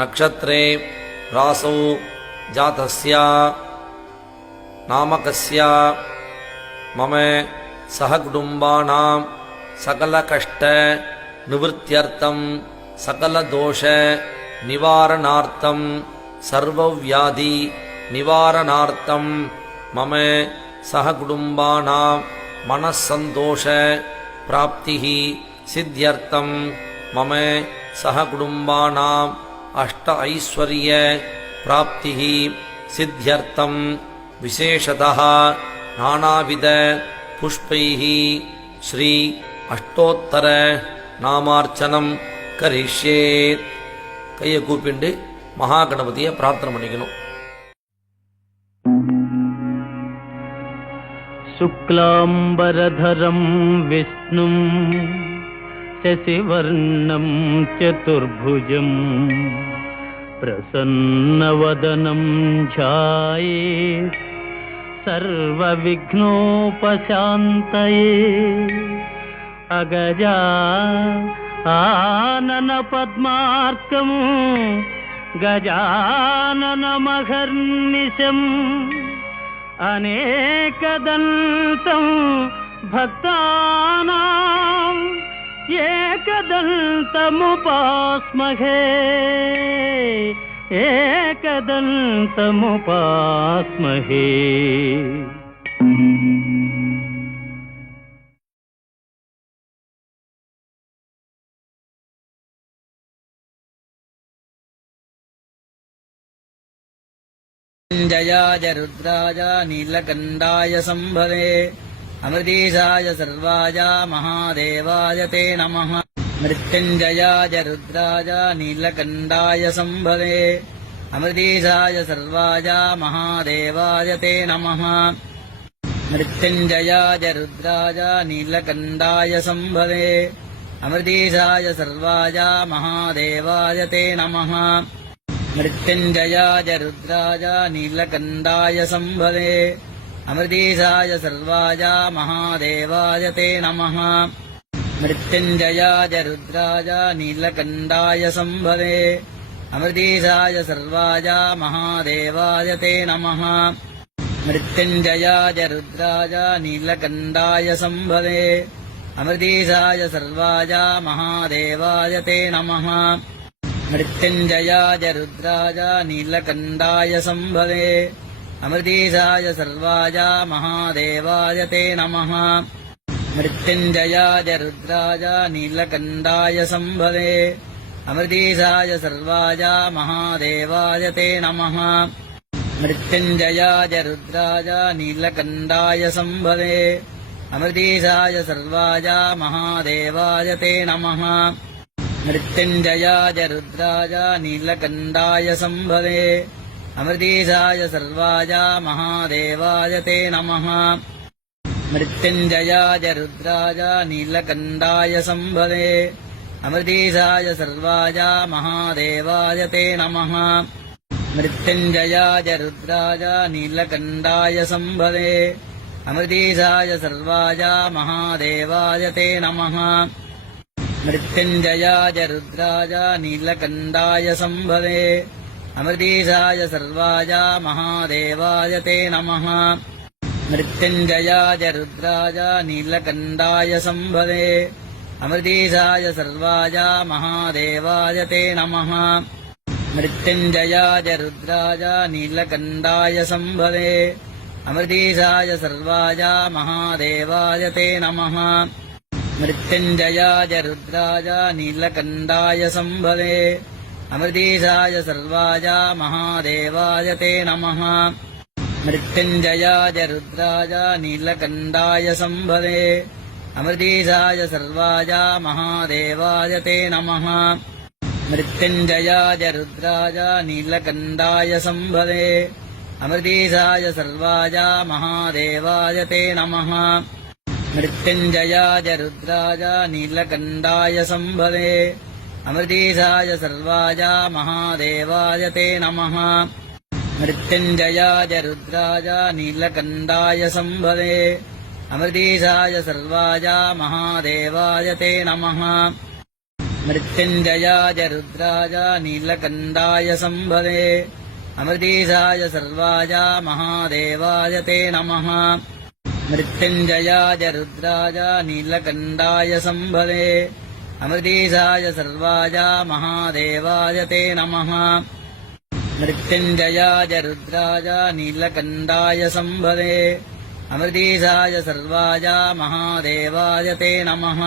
नक्षत्रे रासौ जातस्य नामकस्य मम सहकुटुम्बानां सकलकष्ट निवृत्त्यर्थं सकलदोष निवारणार्थं सर्वव्याधि निवारणार्थं मम सहकुटुम्बानां मनस्सन्तोष प्राप्तिः सिद्ध्यर्थं मम सहकुटुम्बानां अष्ट ऐश्वर्य प्राप्तिः सिद्ध्यर्थं विशेषतः नानाविध पुष्पैः श्री अष्टोत्तर नामार्चनं करिष्ये. கையை கூப்பிண்டு மகாகணபதியை பிரார்த்தனை பண்ணிக்கணும். शुक्लाम्बरधरं विष्णुं शशिवर्णं चतुर्भुजं प्रसन्नवदनं ध्यायेत् सर्वविघ्नोपशान्तये. अगजा आननपद्मार्कं गजाननमहर्निशम् अनेकदन्तं भक्तानां एकदन्तमुपास्महे एकदन्तमुपास्महे. जयाय रुद्राय नीलकण्ठाय संभवे अमृतीशाय सर्वाय महादेवाय ते नमः. मृत्युञ्जयाय रुद्राय नीलकण्ठाय संभवे अमृतीशाय सर्वाय महादेवाय ते नमः. मृत्युञ्जयाय रुद्राय नीलकण्ठाय संभवे अमृतीशाय सर्वाय महादेवाय ते नमः. मृत्युञ्जयाय रुद्राय नीलकण्ठाय संभवे अमृतीशाय सर्वाय महादेवाय ते नमः. मृत्युञ्जयाय रुद्राय नीलकण्ठाय संभवे अमृतीशाय सर्वाय महादेवाय ते नमः. मृत्युञ्जयाय रुद्राय नीलकण्ठाय संभवे अमृतीशाय सर्वाय महादेवाय ते नमः. मृत्युञ्जयाय रुद्राय नीलकण्ठाय संभवे अमृतीशाय सर्वाय महादेवाय ते नमः. मृत्युञ्जयाय रुद्राय नीलकण्ठाय संभवे अमृतीशाय सर्वाय महादेवाय ते नमः. मृत्युञ्जयाय रुद्राय नीलकण्ठाय संभवे अमृतीशाय सर्वाय महादेवाय ते नमः. मृत्युञ्जयाय रुद्राय नीलकण्ठाय संभवे अमृतीशाय सर्वाय महादेवाय ते नमः. मृत्युञ्जयाय रुद्राय नीलकण्ठाय संभवे अमृतीशाय सर्वाय महादेवाय ते नमः. मृत्युञ्जयाय रुद्राय नीलकण्ठाय संभवे अमृतीशाय सर्वाय महादेवाय ते नमः. मृत्युञ्जयाय रुद्राय नीलकण्ठाय संभवे अमृतीशाय सर्वाय महादेवाय ते नमः. मृत्युञ्जयाय रुद्राय नीलकण्ठाय संभवे अमृतीशाय सर्वाय महादेवाय ते नमः. मृत्युञ्जयाय रुद्राय नीलकण्ठाय संभवे अमृतीशाय सर्वाय महादेवाय ते नमः. मृत्युञ्जयाय रुद्राय नीलकण्ठाय संभवे अमृतीशाय सर्वाय महादेवाय ते नमः. मृत्युञ्जयाय रुद्राय नीलकण्ठाय संभवे अमृतीशाय सर्वाय महादेवाय ते नमः. मृत्युञ्जयाय रुद्राय नीलकण्ठाय संभवे अमृतीशाय सर्वाय महादेवाय ते नमः. मृत्युञ्जयाय रुद्राय नीलकण्ठाय संभवे अमृतीशाय सर्वाय महादेवाय ते नमः. मृत्युञ्जयाय रुद्राय नीलकण्ठाय संभवे अमृतीशाय सर्वाय महादेवाय ते नमः. मृत्युञ्जयाय रुद्राय नीलकण्ठाय संभवे अमृतीशाय सर्वाय महादेवाय ते नमः मृत्युञ्जयाय रुद्राय नीलकण्ठाय संभवे अमृतीशाय सर्वाय महादेवाय ते नमः मृत्युञ्जयाय रुद्राय नीलकण्ठाय संभवे अमृतीशाय सर्वाय महादेवाय ते नमः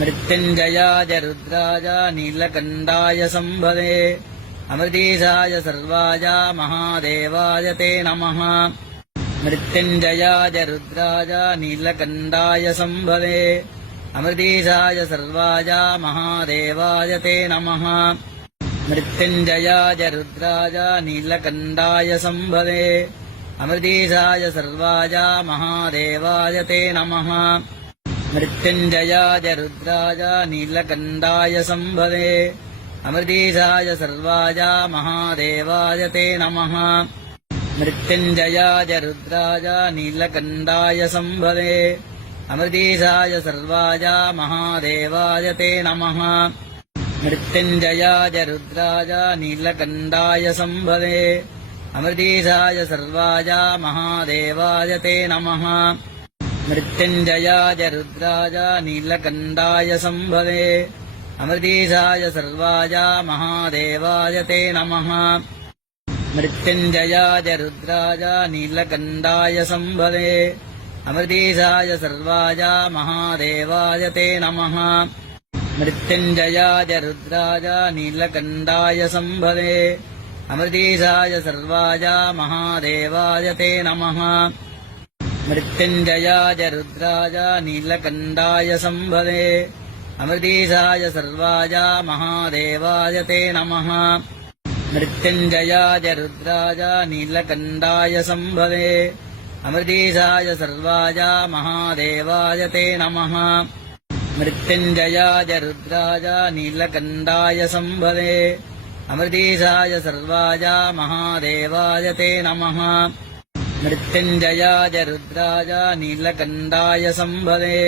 मृत्युञ्जयाय रुद्राय नीलकण्ठाय संभवे अमृतीशाय सर्वाय महादेवाय ते नमः मृत्युञ्जयाय रुद्राय नीलकण्ठाय संभवे अमृतीशाय सर्वाय महादेवाय ते नमः मृत्युञ्जयाय रुद्राय नीलकण्ठाय संभवे अमृतीशाय सर्वाय महादेवाय ते नमः मृत्युञ्जयाय रुद्राय नीलकण्ठाय संभवे अमृतीशाय सर्वाय महादेवाय ते नमः मृत्युञ्जयाय रुद्राय नीलकण्ठाय संभवे अमृतीशाय सर्वाय महादेवाय ते नमः मृत्युञ्जयाय रुद्राय नीलकण्ठाय संभवे अमृतीशाय सर्वाय महादेवाय ते नमः मृत्युञ्जयाय रुद्राय नीलकण्ठाय संभवे अमृतीशाय सर्वाय महादेवाय ते नमः मृत्युञ्जयाय रुद्राय नीलकण्ठाय संभवे अमृतीशाय सर्वाय महादेवाय ते नमः मृत्युञ्जयाय रुद्राय नीलकण्ठाय संभवे अमृतीशाय सर्वाय महादेवाय ते नमः मृत्युञ्जयाय रुद्राय नीलकण्ठाय संभवे अमृतीशाय सर्वाय महादेवाय ते नमः मृत्युञ्जयाय रुद्राय नीलकण्ठाय संभवे अमृतीशाय सर्वाय महादेवाय ते नमः मृत्युञ्जयाय रुद्राय नीलकण्ठाय संभवे अमृतीशाय सर्वाय महादेवाय ते नमः मृत्युञ्जयाय रुद्राय नीलकण्ठाय संभवे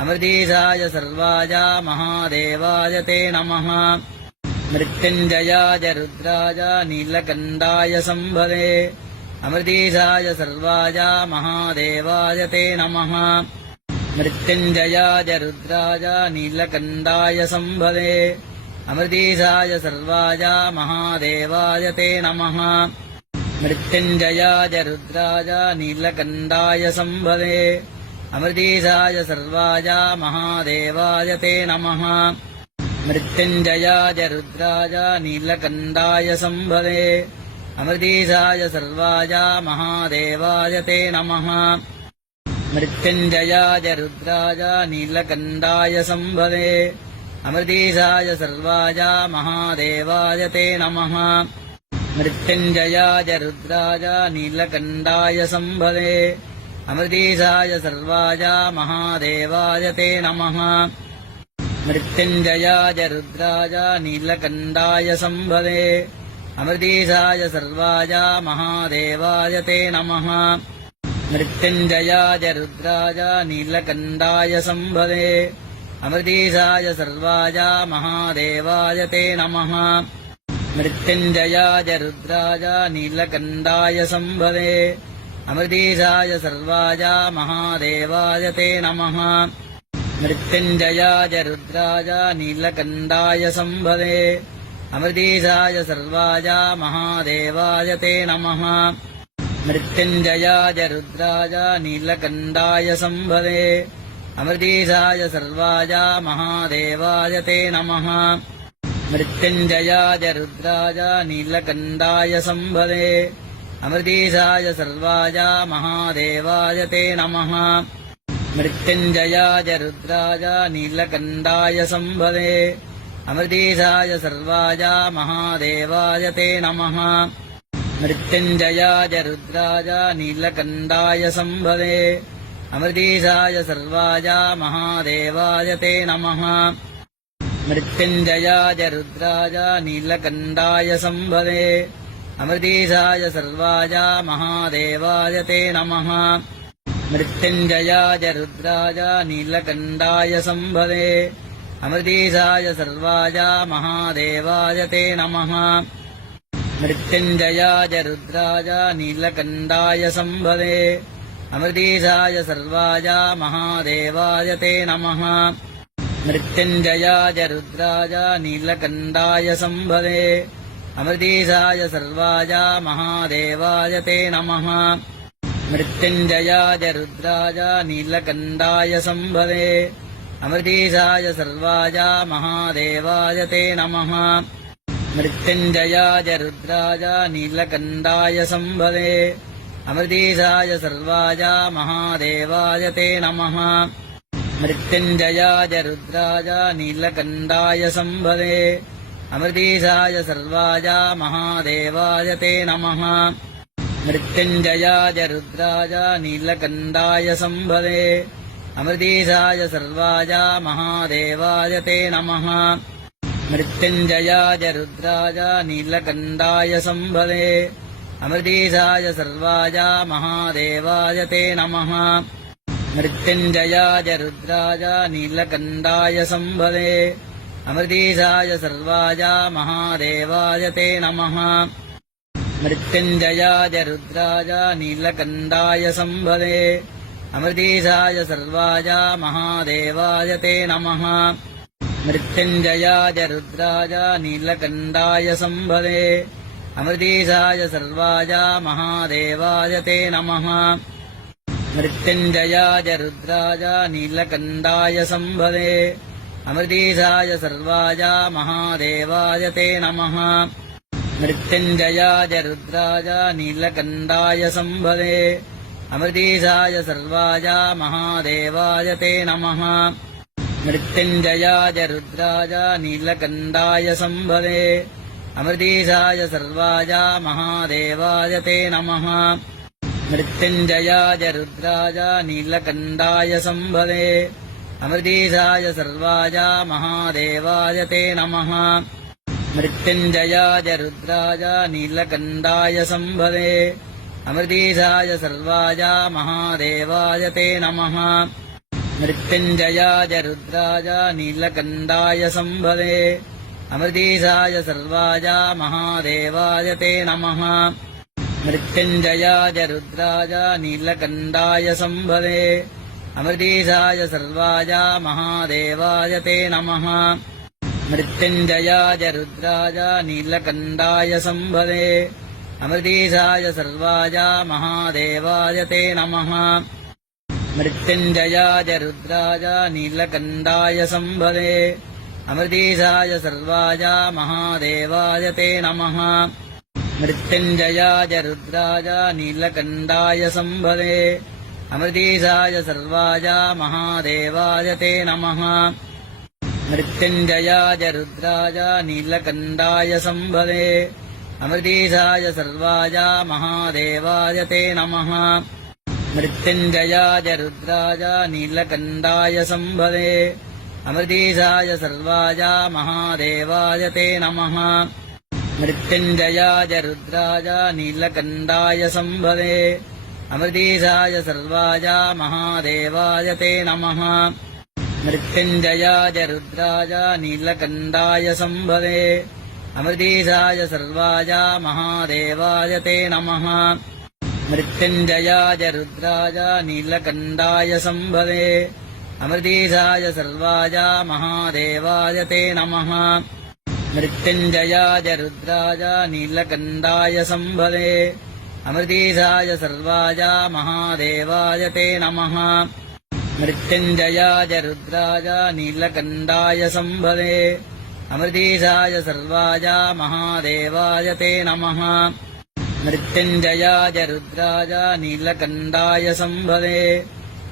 अमृतीशाय सर्वाय महादेवाय ते नमः मृत्युञ्जयाय रुद्राय नीलकण्ठाय संभवे अमृतीशाय सर्वाय महादेवाय ते नमः मृत्युञ्जयाय रुद्राय नीलकण्ठाय संभवे अमृतीशाय सर्वाय महादेवाय ते नमः मृत्युञ्जयाय रुद्राय नीलकण्ठाय संभवे अमृतीशाय सर्वाय महादेवाय ते नमः मृत्युञ्जयाय रुद्राय नीलकण्ठाय संभवे अमृतीशाय सर्वाय महादेवाय ते नमः मृत्युञ्जयाय रुद्राय नीलकण्ठाय संभवे अमृतीशाय सर्वाय महादेवाय ते नमः मृत्युञ्जयाय रुद्राय नीलकण्ठाय संभवे अमृतीशाय सर्वाय महादेवाय ते नमः मृत्युञ्जयाय रुद्राय नीलकण्ठाय संभवे अमृतीशाय सर्वाय महादेवाय ते नमः मृत्युञ्जयाय रुद्राय नीलकण्ठाय संभवे अमृतीशाय सर्वाय महादेवाय ते नमः मृत्युञ्जयाय रुद्राय नीलकण्ठाय संभवे अमृतीशाय सर्वाय महादेवाय ते नमः मृत्युञ्जयाय रुद्राय नीलकण्ठाय संभवे अमृतीशाय सर्वाय महादेवाय ते नमः मृत्युञ्जयाय रुद्राय नीलकण्ठाय संभवे अमृतीशाय सर्वाय महादेवाय ते नमः मृत्युञ्जयाय रुद्राय नीलकण्ठाय संभवे अमृतीशाय सर्वाय महादेवाय ते नमः मृत्युञ्जयाय रुद्राय नीलकण्ठाय संभवे अमृतीशाय सर्वाय महादेवाय ते नमः मृत्युञ्जयाय रुद्राय नीलकण्ठाय संभवे अमृतीशाय सर्वाय महादेवाय ते नमः मृत्युञ्जयाय रुद्राय नीलकण्ठाय संभवे अमृतीशाय सर्वाय महादेवाय ते नमः मृत्युञ्जयाय रुद्राय नीलकण्ठाय संभवे अमृतीशाय सर्वाय महादेवाय ते नमः मृत्युञ्जयाय रुद्राय नीलकण्ठाय शम्भवे अमृतीशाय सर्वाय महादेवाय ते नमः मृत्युञ्जयाय रुद्राय नीलकण्ठाय शम्भवे अमृतीशाय सर्वाय महादेवाय ते नमः मृत्युञ्जयाय रुद्राय नीलकण्ठाय शम्भवे अमृतीशाय सर्वाय महादेवाय ते नमः मृत्युञ्जयाय रुद्राय नीलकण्ठाय शम्भवे अमृतीशाय सर्वाय महादेवाय ते नमः मृत्युञ्जयाय रुद्राय नीलकण्ठाय शम्भवे अमृतीशाय सर्वाय महादेवाय ते नमः मृत्युञ्जयाय रुद्राय नीलकण्ठाय शम्भवे अमृतीशाय सर्वाय महादेवाय ते नमः मृत्युञ्जयाय रुद्राय नीलकण्ठाय शम्भवे अमृतीशाय सर्वाय महादेवाय ते नमः मृत्युञ्जयाय रुद्राय नीलकण्ठाय शम्भवे अमृतीशाय सर्वाय महादेवाय ते नमः मृत्युञ्जयाय रुद्राय नीलकण्ठाय शम्भवे अमृतीशाय सर्वाय महादेवाय ते नमः मृत्युञ्जयाय रुद्राय नीलकण्ठाय शम्भवे अमृतीशाय सर्वाय महादेवाय ते नमः मृत्युञ्जयाय रुद्राय नीलकण्ठाय शम्भवे अमृतीशाय सर्वाय महादेवाय ते नमः मृत्युञ्जयाय रुद्राय नीलकण्ठाय शम्भवे अमृतीशाय सर्वाय महादेवाय ते नमः मृत्युञ्जयाय रुद्राय नीलकण्ठाय शम्भवे अमृतीशाय सर्वाय महादेवाय ते नमः मृत्युञ्जयाय रुद्राय नीलकण्ठाय शम्भवे अमृतीशाय सर्वाय महादेवाय ते नमः मृत्युञ्जयाय रुद्राय नीलकण्ठाय शम्भवे अमृतीशाय सर्वाय महादेवाय ते नमः मृत्युञ्जयाय रुद्राय नीलकण्ठाय शम्भवे अमृतीशाय सर्वाय महादेवाय ते नमः मृत्युञ्जयाय रुद्राय नीलकण्ठाय शम्भवे अमृतीशाय सर्वाय महादेवाय ते नमः मृत्युञ्जयाय रुद्राय नीलकण्ठाय शम्भवे अमृतीशाय सर्वाय महादेवाय ते नमः मृत्युञ्जयाय रुद्राय नीलकण्ठाय शम्भवे अमृतीशाय सर्वाय महादेवाय ते नमः मृत्युञ्जयाय रुद्राय नीलकण्ठाय शम्भवे अमृतीशाय सर्वाय महादेवाय ते नमः मृत्युञ्जयाय रुद्राय नीलकण्ठाय शम्भवे अमृतीशाय सर्वाय महादेवाय ते नमः मृत्युञ्जयाय रुद्राय नीलकण्ठाय शम्भवे अमृतीशाय सर्वाय महादेवाय ते नमः मृत्युञ्जयाय रुद्राय नीलकण्ठाय शम्भवे अमृतीशाय सर्वाय महादेवाय ते नमः मृत्युञ्जयाय रुद्राय नीलकण्ठाय शम्भवे अमृतीशाय सर्वाय महादेवाय ते नमः मृत्युञ्जयाय रुद्राय नीलकण्ठाय शम्भवे अमृतीशाय सर्वाय महादेवाय ते नमः मृत्युञ्जयाय रुद्राय नीलकण्ठाय शम्भवे अमृतीशाय सर्वाय महादेवाय ते नमः मृत्युञ्जयाय रुद्राय नीलकण्ठाय शम्भवे अमृतीशाय सर्वाय महादेवाय ते नमः मृत्युञ्जयाय रुद्राय नीलकण्ठाय शम्भवे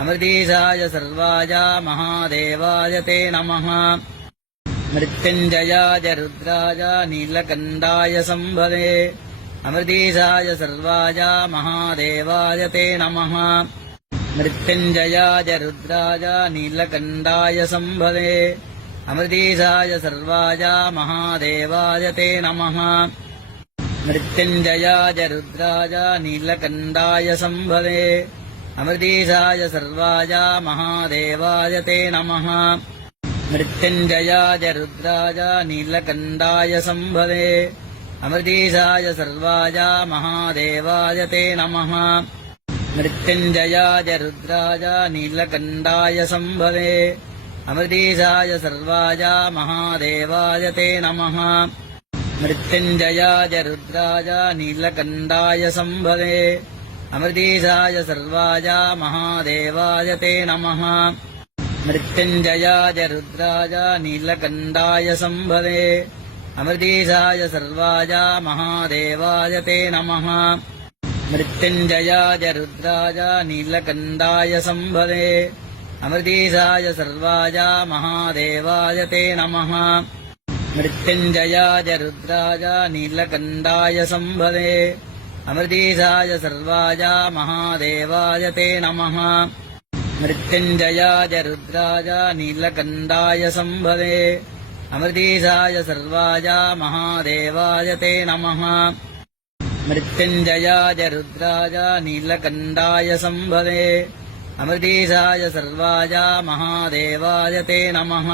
अमृतीशाय सर्वाय महादेवाय ते नमः मृत्युञ्जयाय रुद्राय नीलकण्ठाय शम्भवे अमृतीशाय सर्वाय महादेवाय ते नमः मृत्युञ्जयाय रुद्राय नीलकण्ठाय शम्भवे अमृतीशाय सर्वाय महादेवाय ते नमः मृत्युञ्जयाय रुद्राय नीलकण्ठाय शम्भवे अमृतीशाय सर्वाय महादेवाय ते नमः मृत्युञ्जयाय रुद्राय नीलकण्ठाय सम्भवे अमृतीशाय सर्वाय महादेवाय ते नमः मृत्युञ्जयाय रुद्राय नीलकण्ठाय सम्भवे अमृतीशाय सर्वाय महादेवाय ते नमः मृत्युञ्जयाय रुद्राय नीलकण्ठाय सम्भवे अमृतीशाय सर्वाय महादेवाय ते नमः मृत्युञ्जयाय रुद्राय नीलकण्ठाय सम्भवे अमृतीशाय सर्वाय महादेवाय ते नमः मृत्युञ्जयाय रुद्राय नीलकण्ठाय सम्भवे अमृतीशाय सर्वाय महादेवाय ते नमः मृत्युञ्जयाय रुद्राय नीलकण्ठाय सम्भवे अमृतीशाय सर्वाय महादेवाय ते नमः मृत्युञ्जयाय रुद्राय नीलकण्ठाय सम्भवे अमृतीशाय सर्वाय महादेवाय ते नमः मृत्युञ्जयाय रुद्राय नीलकण्ठाय सम्भवे अमृतीशाय सर्वाय महादेवाय ते नमः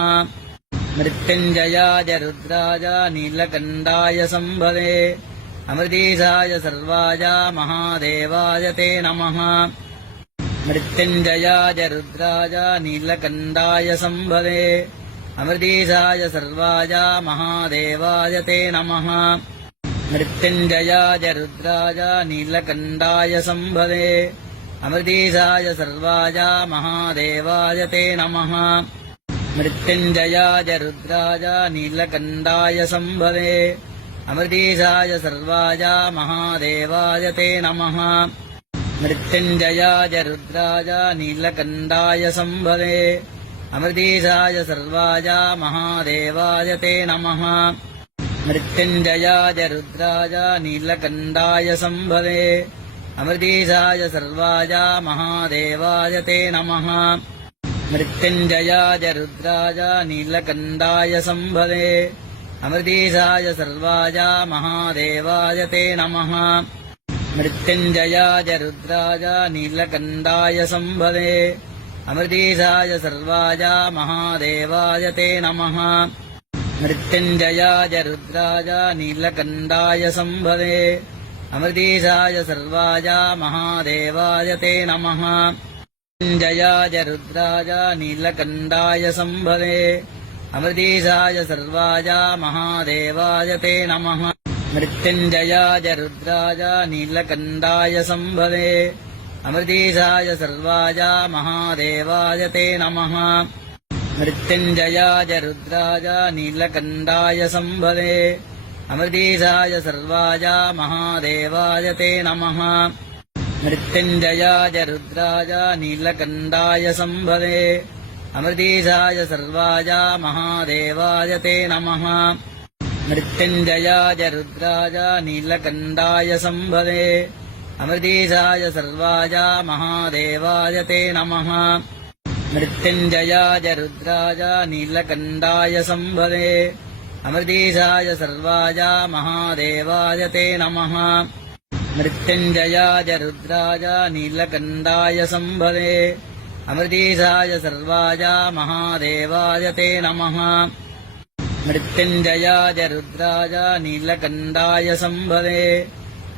मृत्युञ्जयाय रुद्राय नीलकण्ठाय सम्भवे अमृतीशाय सर्वाय महादेवाय ते नमः मृत्युञ्जयाय रुद्राय नीलकण्ठाय सम्भवे अमृतीशाय सर्वाय महादेवाय ते नमः मृत्युञ्जयाय रुद्राय नीलकण्ठाय सम्भवे अमृतीशाय सर्वाय महादेवाय ते नमः मृत्युञ्जयाय रुद्राय नीलकण्ठाय सम्भवे अमृतीशाय सर्वाय महादेवाय ते नमः मृत्युञ्जयाय रुद्राय नीलकण्ठाय सम्भवे अमृतीशाय सर्वाय महादेवाय ते नमः मृत्युञ्जयाय रुद्राय नीलकण्ठाय सम्भवे अमृतीशाय सर्वाय महादेवाय ते नमः मृत्युञ्जयाय रुद्राय नीलकण्ठाय सम्भवे अमृतीशाय सर्वाय महादेवाय ते नमः मृत्युञ्जयाय रुद्राय नीलकण्ठाय सम्भवे अमृतीशाय सर्वाय महादेवाय ते नमः मृत्युञ्जयाय रुद्राय नीलकण्ठाय सम्भवे अमृतीशाय सर्वाय महादेवाय ते नमः मृत्युञ्जयाय रुद्राय नीलकण्ठाय सम्भवे अमृतीशाय सर्वाय महादेवाय ते नमः मृत्युञ्जयाय रुद्राय नीलकण्ठाय सम्भवे अमृतीशाय सर्वाय महादेवाय ते नमः मृत्युञ्जयाय रुद्राय नीलकण्ठाय सम्भवे अमृतीशाय सर्वाय महादेवाय ते नमः मृत्युञ्जयाय रुद्राय नीलकण्ठाय सम्भवे अमृतीशाय सर्वाय महादेवाय ते नमः मृत्युञ्जयाय रुद्राय नीलकण्ठाय सम्भवे अमृतीशाय सर्वाय महादेवाय ते नमः मृत्युञ्जयाय रुद्राय नीलकण्ठाय सम्भवे अमृतीशाय सर्वाय महादेवाय ते नमः मृत्युञ्जयाय रुद्राय नीलकण्ठाय सम्भवे अमृतीशाय सर्वाय महादेवाय ते नमः मृत्युञ्जयाय रुद्राय नीलकण्ठाय सम्भवे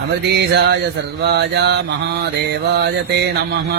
अमृतीशाय सर्वाय महादेवाय ते नमः